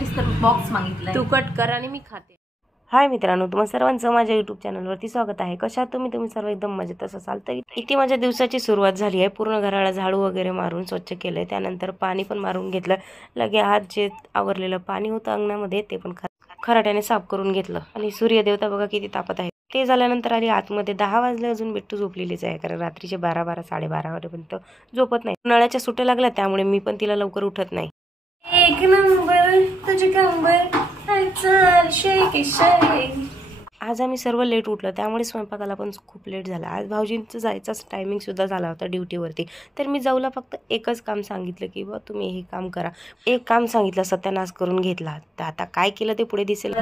त्यासाठीच तर बॉक्स मागितलाय। तू कट कर आणि मी खाते। हाय मित्रांनो, तुम्हा सर्वांचं माझ्या यूट्यूब चॅनलवरती स्वागत आहे। कशा तुम्ही सर्व एकदम मजेतच असाल तर इथे माझ्या दिवसाची सुरुवात झाली आहे। पूर्ण घराला झाडू वगैरे मारून स्वच्छ केलंय, त्यानंतर पाणी पण मारून घेतलं। लगे आज जे आवरलेलं पाणी होतं अंगणामध्ये ते पण खराट्याने साफ करून घेतलं। आणि सूर्यदेवता बघा किती तापत आहे। ते झाल्यानंतर आली आतमध्ये। 10 वाजले अजून बिट्टू झोपलेलीच आहे, कारण रात्रीचे 12 साडेबारा वाजेपर्यंत झोपत नाही। उन्हाळ्याच्या सुट्ट्या लागल्या त्यामुळे मी पण तिला लवकर उठत नाही। एक नंबर तुझे कंबर आज आम्ही सर्व लेट उठलो, त्यामुळे स्वयंपाकाला पण खूप लेट झाला। आज भाऊजींचं जायचाच टायमिंग सुद्धा झाला होता ड्युटीवरती। तर मी जाऊला फक्त एकच काम सांगितलं की बा तुम्ही हे काम करा। एक काम सांगितलं, सत्यानाश करून घेतला। तर आता काय केलं ते पुढे दिसेल।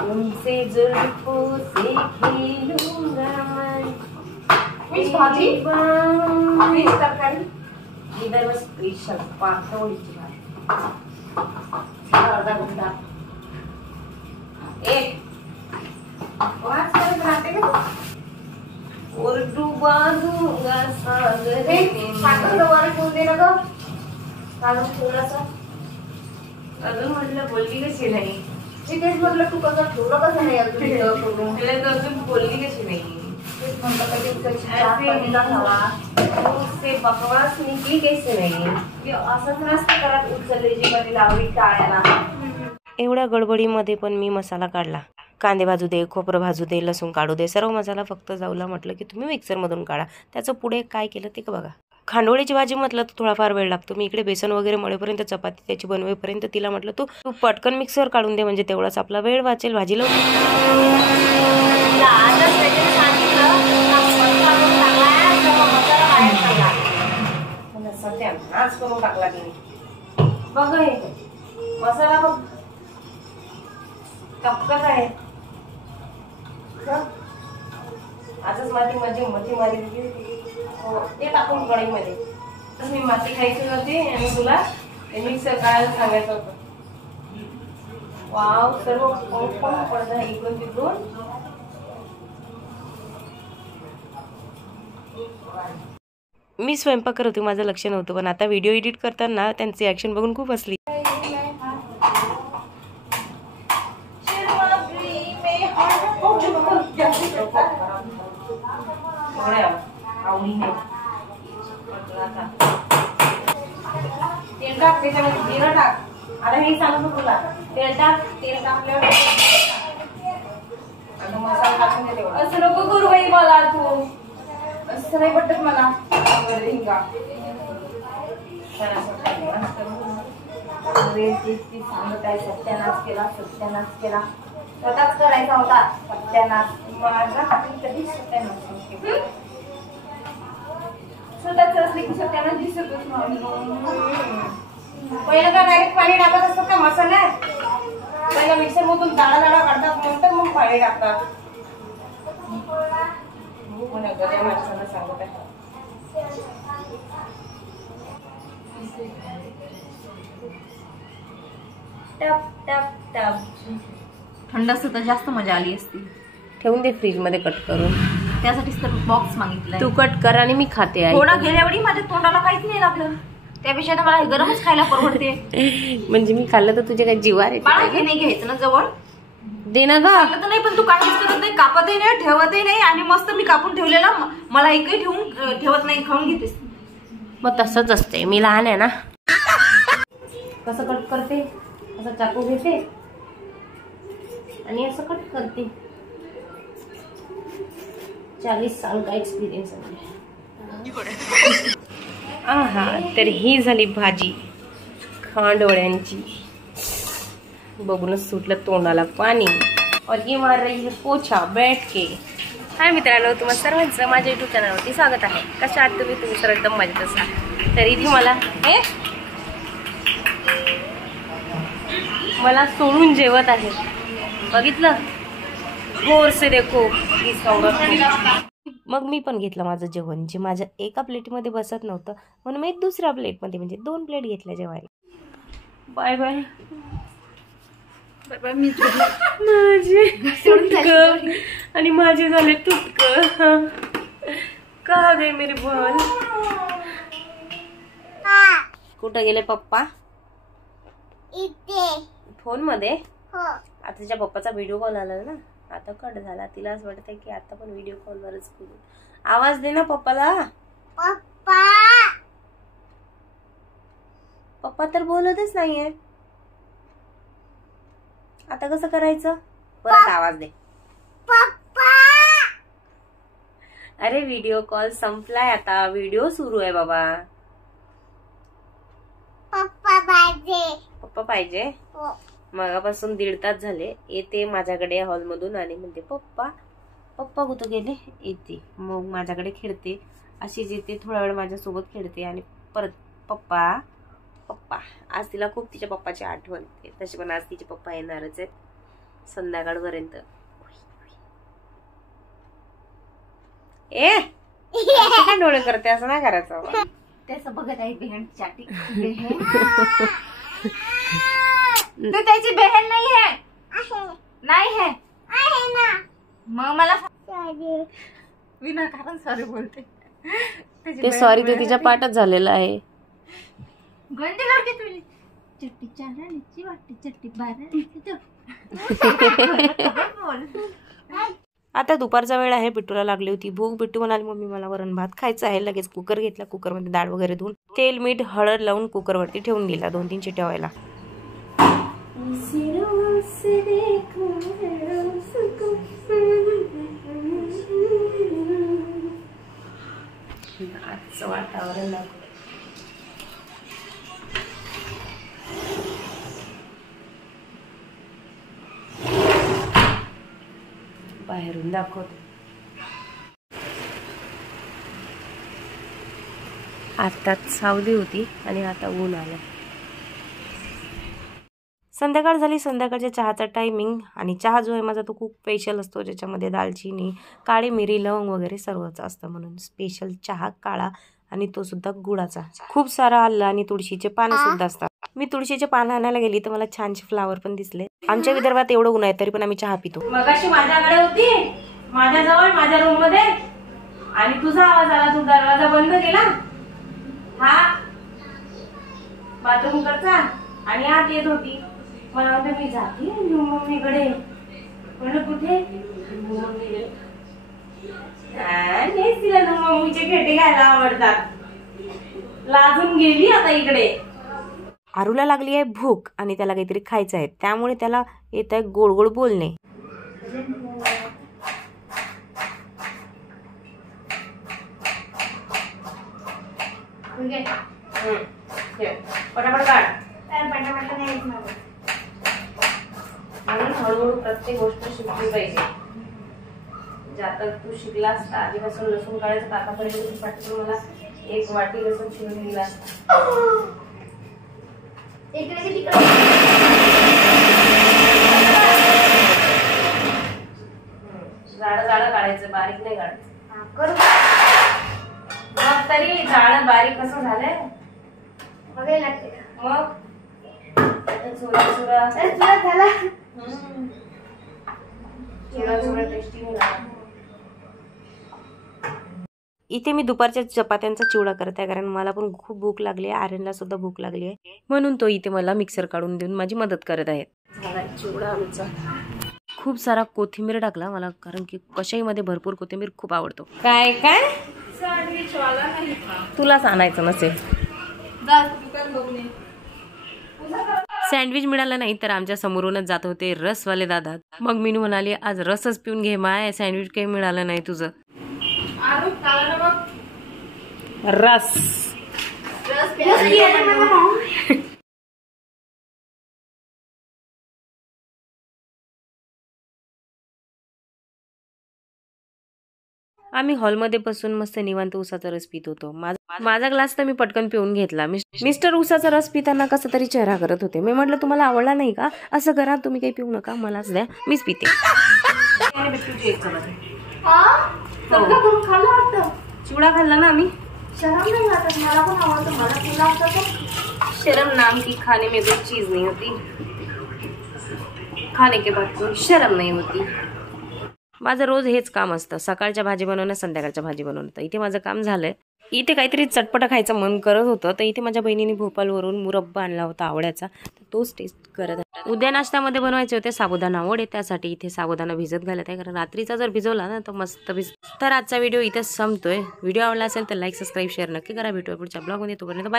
उनसे जुल्फों से खेलूंगा मैं। फिश भाजी, फिश तरकारी, इधर बस स्पेशल पातोळीची भाजी। अर्धा घंटा एक वाच करत राहते का और डुबा दूंगा सागर में। सागर वर ठेवून दे ना ग, काढून थोडासा अजून म्हटलं बोलली कशी नाही। तेच म्हटलं तू कसं ठेवलं कसं नाही अजून तिला तर अजून बोलली कशी नाही। तेच म्हटलं कधी बकवास निघली कैसे नाही, असंच नसतं करत उचलल्याची कधी लावली टाळ्याला। एवढ्या गडबडीमध्ये पण मी मसाला काढला। कांदे भाजू दे, खोबरं भाजू दे, लसूण काढू दे, सर्व मसाला फक्त जाऊला म्हटलं की तुम्ही मिक्सरमधून काढा। त्याचं पुढे काय केलं ते बघा। खांडोळीची भाजी म्हटलं तर थोडाफार वेळ लागतो। मी इकडे बेसन वगैरे मळेपर्यंत, चपाती त्याची बनवेपर्यंत तिला म्हटलं तू पटकन मिक्सर काढून दे, म्हणजे तेवढाच आपला वेळ वाचेल भाजीला। करून टाकला बघ हे मसाला बघ कपकत आहे। आजच माझी मती मारी ते टाकून कढईमध्ये। मी माती खायची होती आणि तुला ते मिक्सर काढायला सांगायचं होतं। वाव, सर्व कोण पडतं इकडून तिकडून। मी स्वयंपाक करत होते, माझं लक्ष नव्हतं, पण आता व्हिडिओ एडिट करताना त्यांची ऍक्शन बघून खूप हसली। तेल टाक, त्याच्यामध्ये जिरं टाक। आता मी सांगतो तुला, तेल टाक, तेल टाकल्यावर मसाला टाकून दे तेवढा। असं नको करू बाई मला, तू असं नाही पटत मला। सांगत आहे सत्यानाश केला, सत्यानाश केला, स्वतःच करायचा होता सत्यानाश। माझा हाती कधीच सत्यानाश केला। स्वतःच असले की सत्यानाश दिसतच नाही। पहिलं का डायरेक्ट पाणी टाकत असतात का मसाल्यात? पहिला मिक्सर मधून दाडा काढतात, नंतर मग पाणी टाकतात। गद्या माणसाला सांगत आहे। टप टप टप। थंड असतं तर जास्त मजा आली असती। ठेवून दे फ्रीज मध्ये कट करून, त्यासाठीच तर बॉक्स मागितलाय। तू कट कर आणि मी खाते। थोडा गेल्यावेळी माझ्या तोंडाला काहीच नाही लागलं, त्यापेक्षा तर मला गरमच खायला परवडते। म्हणजे मी खाल्लं तर तुझ्या काही जीवार येते? बाळा हे नाही घ्यायचं ना जवळ, दे ना ग। खाल्लं तर नाही, पण तू काहीच करत नाही, कापतही नाही, ठेवतही नाही। आणि मस्त मी कापून ठेवलेला, मला एकही ठेवत नाही, खाऊन घेतेस। मग तसंच असते, मी लहान आहे ना। कसं कट करते, असं चाकू घेते आणि असं कट करते। 40 साल का एक्सपिरियन्स आहे। आहा, तर ही झाली भाजी खांडोळ्यांची। बघूनच सुटलं तोंडाला पाणी। और ये मार रही है पोछा बैठ के। हाय मित्रांनो, तुम्हा सर्वांचं माझ्या यूट्यूब चॅनलवरती स्वागत आहे। कशा आहात तुम्ही सर्व एकदम मजेत असाल। तर इथे मला सोडून जेवत आहे, बघितलं? जोर से देखो। मग मी पण घेतलं माझं जेवण, जे माझ्या एका प्लेटमध्ये बसत नव्हतं, म्हणून मी दुसऱ्या प्लेटमध्ये म्हणजे 2 प्लेट घेतल्या जेवायला। Bye bye. माझे तुटक आणि माझे झाले तुटक. कहा गए मेरे बॉल? कुठं गेले पप्पा? इथे फोन मध्ये. हो. आता तिच्या पप्पाचा व्हिडिओ कॉल आला ना, आता कट झाला. तिला असं वाटतंय की आता पण व्हिडिओ कॉल वरच बोलू. आवाज दे ना पप्पाला. पप्पा पप्पा तर बोलतच नाहीये. आता कसं करायचं? परत आवाज दे. पप्पा. अरे व्हिडिओ कॉल संपलाय आता, व्हिडिओ सुरू आहे बाबा. पप्पा पाहिजे. पप्पा पाहिजे. हो. मगापासून 1.5 तास झाले. येते माझ्याकडे हॉल मधून आणि म्हणते पप्पा. पप्पा कुठं गेले? येते मग माझ्याकडे खेळते. अशीच येते, थोडा वेळ माझ्यासोबत खेळते आणि परत पप्पा पप्पा. आज तिला खूप तिच्या पप्पाची आठवण येते. तशी पण आज तिचे पप्पा येणारच आहेत संध्याकाळपर्यंत. काय डोळे करते? असं नाही करायचं. त्याचं बघत आहे बहन चाटी. तू त्याची बहन नाही आहे. नाही आहे. आहे ना. मग मला विनाकारण सॉरी बोलते. ते सॉरी ते तिच्या पाठात झालेलं आहे. गंदी लडकी तुझी. चट्टी 4 आण्याची वाटते, चट्टी 12 आण्याची. आता दुपारचा वेळ आहे. बिट्टूला लागली होती भूक. बिट्टू म्हणाली मम्मी मला वरण भात खायचा आहे. लगेच कुकर घेतला. कुकरमध्ये डाळ वगैरे धुवून तेल मीठ हळद लावून कुकरवरती ठेवून दिला 2-3 शिट्ट्या व्हायला. आजचं वातावरण बाहेरून दाखवते. आताच सावली होती आणि आता ऊन आलं. संध्याकाळ झाली. संध्याकाळच्या चहाचा टायमिंग. आणि चहा जो आहे माझा तो खूप स्पेशल असतो, ज्याच्यामध्ये दालचिनी, काळी मिरी, लवंग वगैरे सर्वच असतं. म्हणून स्पेशल चहा काळा आणि तो सुद्धा गुळाचा. खूप सारा आलं आणि तुळशीचे पानं सुद्धा असतात. मी तुळशीचे पानं आणायला गेली तर मला छानसे फ्लावर पण दिसले. आमच्या विदर्भात एवढं ऊन आहे तरी पण आम्ही चहा पितो. मगाशी माझ्याकडे होती, माझ्याजवळ, माझ्या रूम मध्ये, आणि तुझा आवाज आला. तू दरवाजा बंद केला. हा बाथरूम करता आणि आत येत होती. मला वाटतं मी जाते मम्मीकडे. म्हणलं कुठे? तिला मम्मीचे खेटे घ्यायला आवडतात. लाजून गेली आता इकडे. आरूला लागली आहे भूक आणि त्याला काहीतरी खायचं आहे. त्यामुळे त्याला येत आहे गोड गोड बोलणे. पटापट काढ. म्हणून हळूहळू प्रत्येक गोष्ट शिकली पाहिजे. ज्यात तू शिकलास तर आधीपासून लसूण काढायचं, आतापर्यंत पाठवून मला 1 वाटी लसूण शिवून दिला. जाड जाड काढायचं, बारीक नाही काढायचं. मग तरी जाड बारीक कसं झालंय बघायला लागते. मग इथे मी दुपारच्या चपात्यांचा चिवडा करत आहे, कारण मला पण खूप भूक लागली आहे. आर्यनला सुद्धा भूक लागली आहे, म्हणून तो इथे मला मिक्सर काढून देऊन माझी मदत करत आहे. चिवडा आमचा. खूप सारा कोथिंबीर टाकला मला, कारण की कशाईमध्ये भरपूर कोथिंबीर खूप आवडतो. काय काय तुलाच आणायचं नसेल. सँडविच मिळाला नाही तर आमच्या समोरूनच जात होते रसवाले दादा. मग मीनू म्हणाली आज रसच पिऊन घे माय, सँडविच काही मिळालं नाही तुझं. रस आम्ही हॉलमध्ये बसून मस्त निवांत उसाचा रस पित होतो. माझा ग्लास तर मी पटकन पिऊन घेतला. मिस्टर उसाचा रस पिताना कसा तरी चेहरा करत होते. मी म्हटलं तुम्हाला आवडला नाही का? असं करा, तुम्ही काही पिऊ नका, मलाच द्या, मीच पिते. चिवडा खाल्ला ना आम्ही. शर्म नाम की खाने में कोई चीज नहीं होती. खाने के बाद कोई शर्म नहीं होती। माझं रोज हेच काम असतं, सकाळच्या भाजी बनवणं, संध्याकाळच्या भाजी बनवणं. तर इथे माझं काम झालंय. इथे काहीतरी चटपट खायचं मन करत होतं, तर इथे माझ्या बहिणीने भोपाळवरून मुरब्बा आणला होता आवळ्याचा, तर तोच टेस्ट करत आहे. उद्या नाश्त्यामध्ये बनवायचे होते साबुदाणा वडे, त्यासाठी इथे साबुदाणा भिजत घालत आहे, कारण रात्रीचा जर भिजवला ना तर मस्त तर आजचा व्हिडिओ इथेच संपतोय. व्हिडिओ आवडला असेल तर लाईक, सबस्क्राईब, शेअर नक्की करा. भेटूया पुढच्या ब्लॉगमध्ये. तोपर्यंत बाय.